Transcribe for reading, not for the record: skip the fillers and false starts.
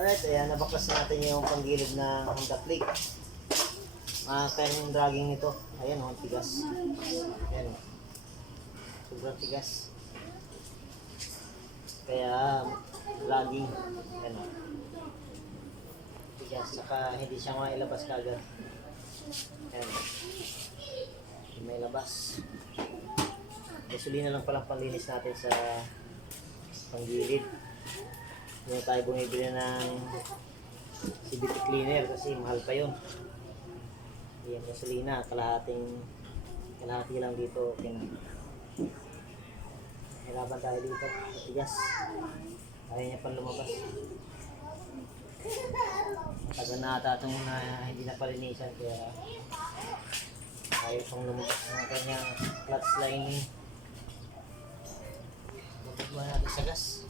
Alright, ayan, nabaklas natin yung panggilid na Honda Click. Kaya yung dragging nito. Ayan o, tigas. Ayan o. Sobrang tigas. Kaya, dragging. Ayan o. Tigas. Saka hindi siya mailabas kagad. Ayan o. Hindi may labas. Gasolina lang palang panlinis natin sa panggilid. Hindi tayo bumibili ng CVT cleaner kasi mahal pa yun. Yung gasolina, kalahati lang dito. Okay na. Hirapan tayo dito. Matigas. Kaya niya pang lumabas. Matagal na ata itong hindi na palinisan kaya ayaw pang lumabas ng kanyang clutch lining. Mapagbuhan natin sa gas.